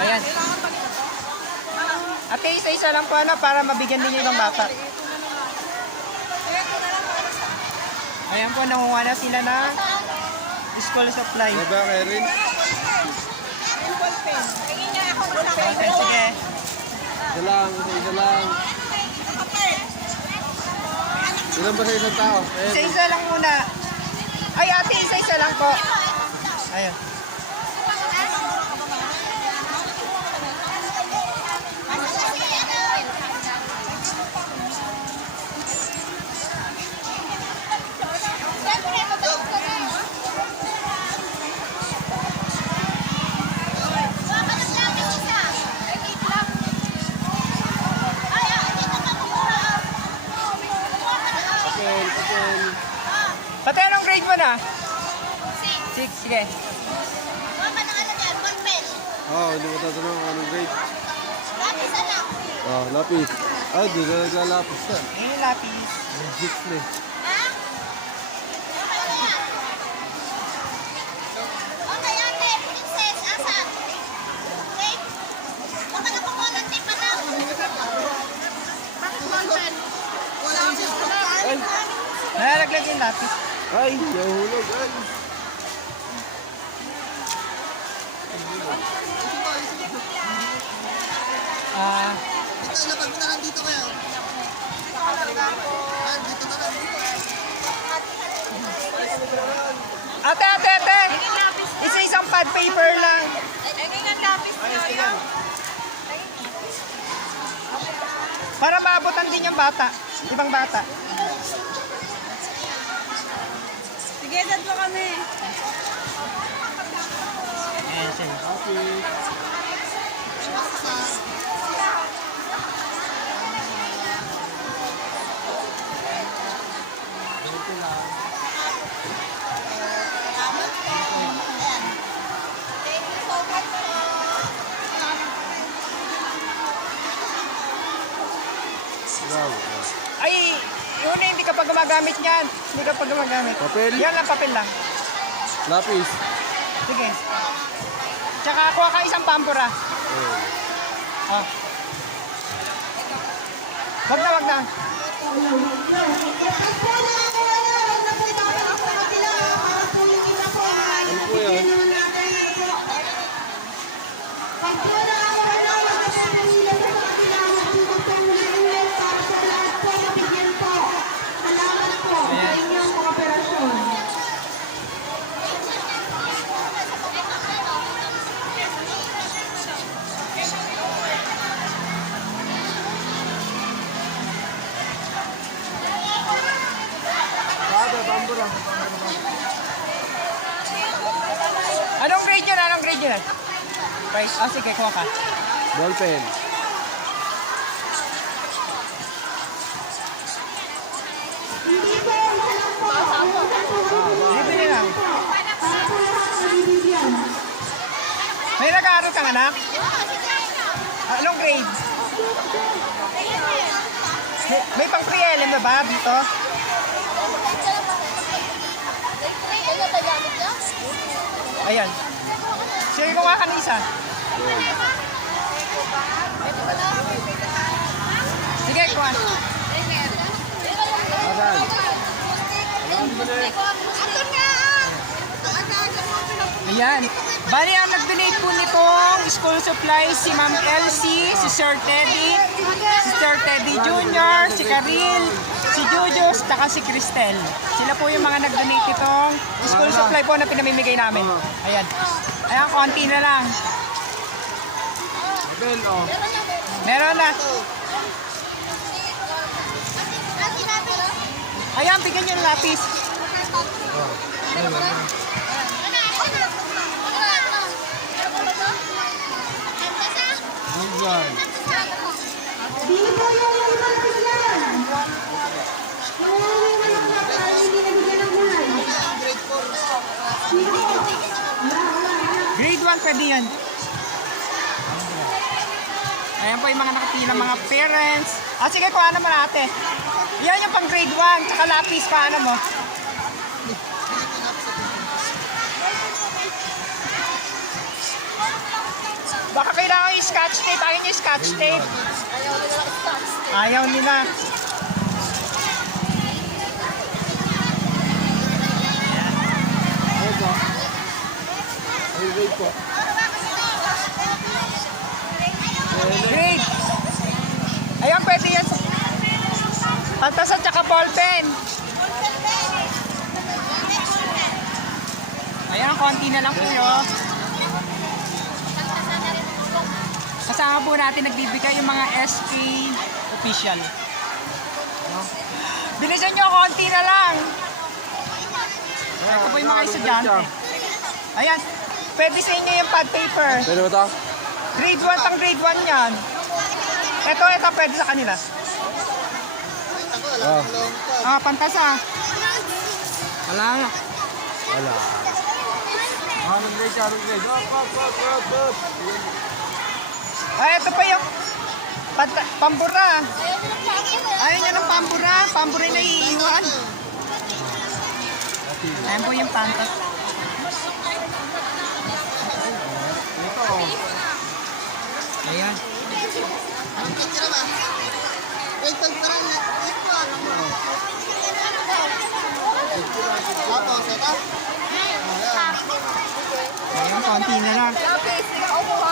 Ayan. Ate, isa-isa lang po ano, para mabigyan din yung ibang bata. Ayan po, nangunga na sila na school supply. Ano ba, Erin? Okay, sige. Isa lang, isa lang. Ilan ba sa isang tao? Ayan. Isa-isa lang muna. Ay, ate, isa-isa lang po. Ayan. Papel. Pati anong grade mo na? 6, sige. Oo, hindi ko tatanong kung anong grade. Oh, lapis. Ay, di na naglalapis na. Ayun yung lapis. Magic na eh. Ay, Nalalaglag yung lapis. ay, nahulog, ay. Ah, Ito, lapag mo na lang dito kayo. Dito na lang. ate! Isa-isang pad paper lang. Para maabutan din yung bata. Ibang bata. Sige, dad po kami. Ayan siya. Wow. Ay, yun na, hindi ka pa gumagamit yan. Hindi ka pa gumagamit. Papel? Yan lang, papel lang. Lapis. Sige. Tsaka kuha ka isang pampura. Ayan. Ah. Wag na. Ano po yan? Anong grade yun? Right. Ah, sige, kuha ka. Ballpen. Bibili lang. May nag-aaral kang anak? Anong grade? May pang pre-LM na ba dito? Ayan. Sige, kuha ka ng isa. Sige, kuha. Asan? Ayan. Bali, ang nag-donate po nitong school supplies si Ma'am Elsie, si Sir Teddy, si Sir Teddy Jr., si Karil, si Jujus, taka si Cristel. Sila po yung mga nag-donate nitong school supply po na pinamimigay namin. Ayan. Ayan, konti na lang. Papel, oh. Meron na. Ayan, bigyan nyo ng lapis. Hanggang. Dili po yung lapis lang. Hindi nabigyan ng gulay. Grade 1 pwede yan. Ayan po yung mga nakapila mga parents. Ah, sige, kuha naman ate. Yan yung pang grade 1, tsaka lapis, paano mo? Baka kailangan yung scotch tape. Ayun yung scotch tape. Ayaw nila. Ano po? Ay, wait po. Grade. Ayun, pwede yan. Pantas at saka ballpen. Ayan, konti na lang po yun. Kasama po natin nagbibigay yung mga SK official. No? Bilisan nyo, konti na lang. Ito po yung mga estudyante. Ayan, pwede sa inyo yung pad paper. Pwede ba ito? Grade 1 tang grade 1 yan. Ito pwede sa kanila. Ah, Pantasa. Wala nga. wala. Anong grade ka? Anong grade? Up. Ay, ito pa yung pambura. Ayaw niya ng pambura. Pambura na iiwan. Ayan po yung pantas. Ito, oh. Ayan. Ang picture ba? Wait, pagparang ito ah. Tapos, ito. Ayan, konti na lang.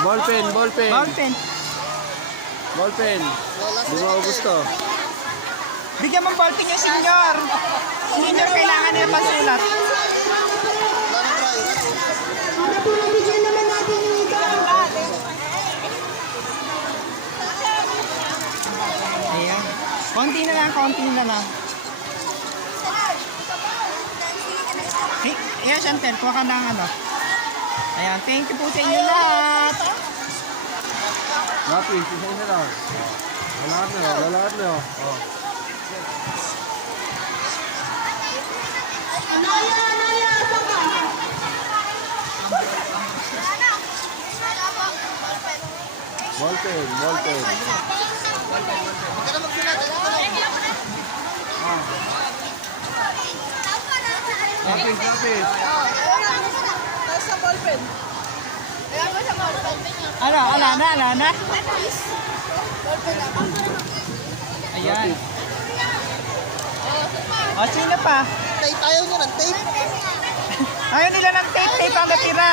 Ballpen. Ballpen. Di mo ako gusto. Bigyan mong ballpen yung senior. Senior, kailangan nila masulat. Wala nang try. Para po nabigyan naman natin yung iba. Ayan. Konti na lang. Hey, ayan, Chantel, kuha ka ng ano. Ayan, thank you po sa inyo lahat. Lapis, isa lang. Lahat na. Oh. Anaya, asa ka? Ballpen. Huwag ka na magsulat. Ito ka lang. Lapis. Tapos sa ballpen. Ala na. Ayan. O, sino pa? Tape, ayaw nyo ng tape. Ayaw nila ng tape ang natira.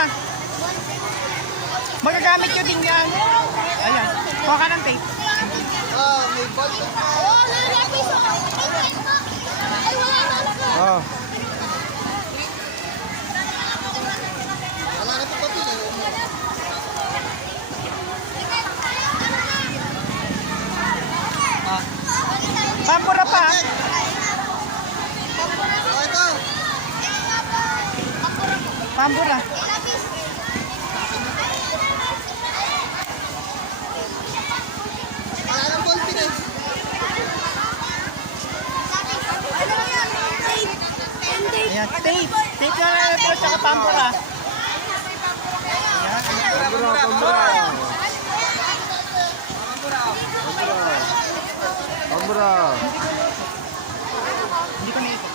Magagamit nyo din yan. Ayan, kuha ka ng tape. May ball. Ah, Wala na po papel eh. Pambura pa. Oh, ito. Pambura. Wala nang ballpen eh. Ayan, tape. Tape na lang ito sa pambura. Pambura. Hindi ko na ito.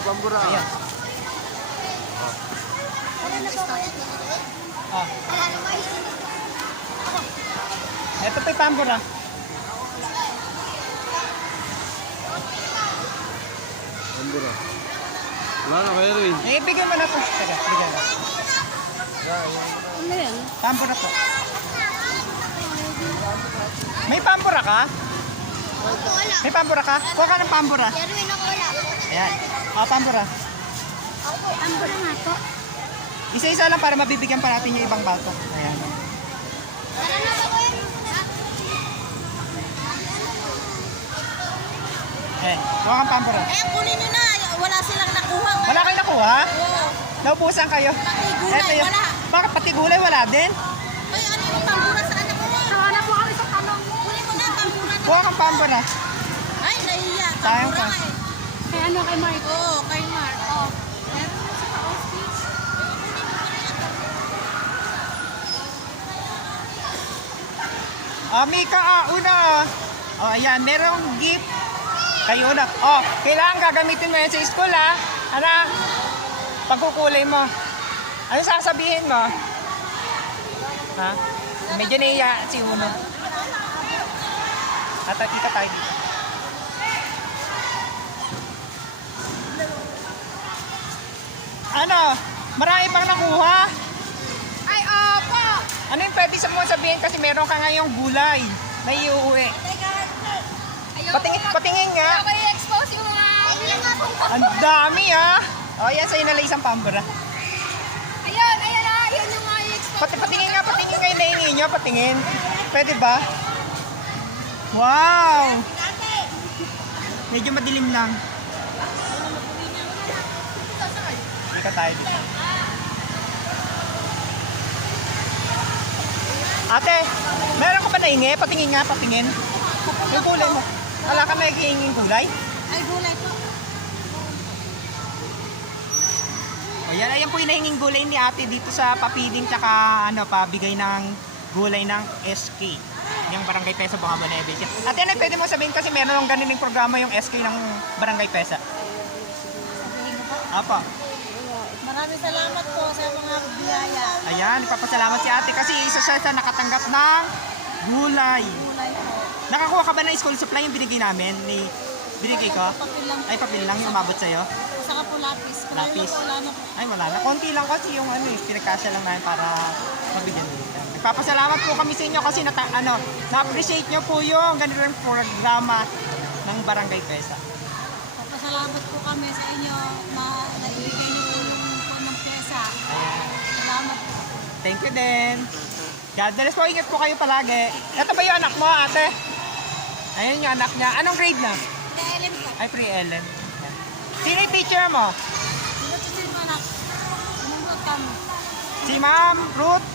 Pambura. Ayan. Ah. Ito pa yung pambura. Pambura. Wala na kayo rin. Eh, bigyan mo na po. Teka, bigyan na. Ano yan? Pambura po. May pambura ka? May pambura ka? Kuha ka ng pambura. Ayan. Pambura. Pambura nga po. Isa-isa lang para mabibigyan pa natin yung ibang bato. Ayan. Ayan. Kuha kang pambura. Kunin nyo na. Wala silang nakuha. Wala kang nakuha? Oo. Naubusan kayo? Pati gulay, Eto yun. wala. Bakit pati gulay wala din? Ay, ano yung pambura sa anak ko? Tawana po kami sa tanong. Kunin mo na, pambura na. Kuha kang pambura. Ay, nahiya. Sayang Pambura ka. nga eh. Kay ano kay Mark? Oo, kay Mark. Oh. Meron na sa ka-office. Mika, una. Ayan, merong gift. Kayo na. Kailangan gagamitin mo yan sa school, ha? Ano? Pagkukulay mo. Ano sasabihin mo? Ha? Medyo naiya si Uno. At kita tayo dito. Ano? Marami pang nakuha? Ay, opo. Ano yung pwede mo sabihin kasi meron ka ngayong gulay na iuwi? Patingin nga. Ako i-expose yung mga... Ang dami ah. O yan sa'yo na isang pambura. Ayun, ayun ah. Yun yung mga i-expose. Patingin kayo nahingi nyo, patingin. Pwede ba? Wow! Medyo madilim lang. Hindi ka tayo dito. Ate, meron ka ba nahingi? Patingin nga, patingin. Yung gulay mo. Wala ka may hihinging gulay? Ay, gulay po. O yan, ayan po yung nahinging gulay ni ate dito sa papiding tsaka ano, pabigay ng gulay ng SK. Yung Barangay Pesa, Bungaba Nevesia. Ate, ano pwede mo sabihin kasi meron ng ganun programa yung SK ng Barangay Pesa? Sabihin ko po. Apa. Maraming salamat po sa mga biyaya. Ayan, ipapasalamat si ate kasi isa siya sa nakatanggap ng gulay. Gulay po. Nakakuha ka ba ng school supply yung binigay namin? Binigay ko? Papel lang. Ay, papel lang yung umabot sa'yo? Saka po lapis. Lapis. Wala na po. Ay, wala na. Konti lang kasi yung ano eh, pinagkasya lang namin para mabigyan nila. Nagpapasalamat po kami sa inyo kasi na-appreciate nyo po yung ganitong programa ng Barangay Pesa. Papasalamat po kami sa inyo. Naibigay niyo po yung po ng pyesa. Ayan. Salamat po. Thank you din. God bless po. Ingat po kayo palagi. Ito ba yung anak mo, ate? Ayun yung anak niya. Anong grade na? Ellen po. Ay, pre-Ellen. Sino yung teacher mo? Sino tusin mo anak? Sinunod ka mo. Si Ma'am Ruth.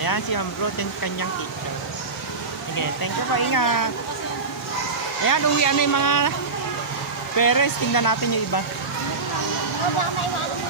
Ayan, si Ma'am Ruth yung kanyang teacher. Sige, thank you po. Ingat. Ayan, uwian na yung mga parents. Tingnan natin yung iba. Baka may iwanan mo.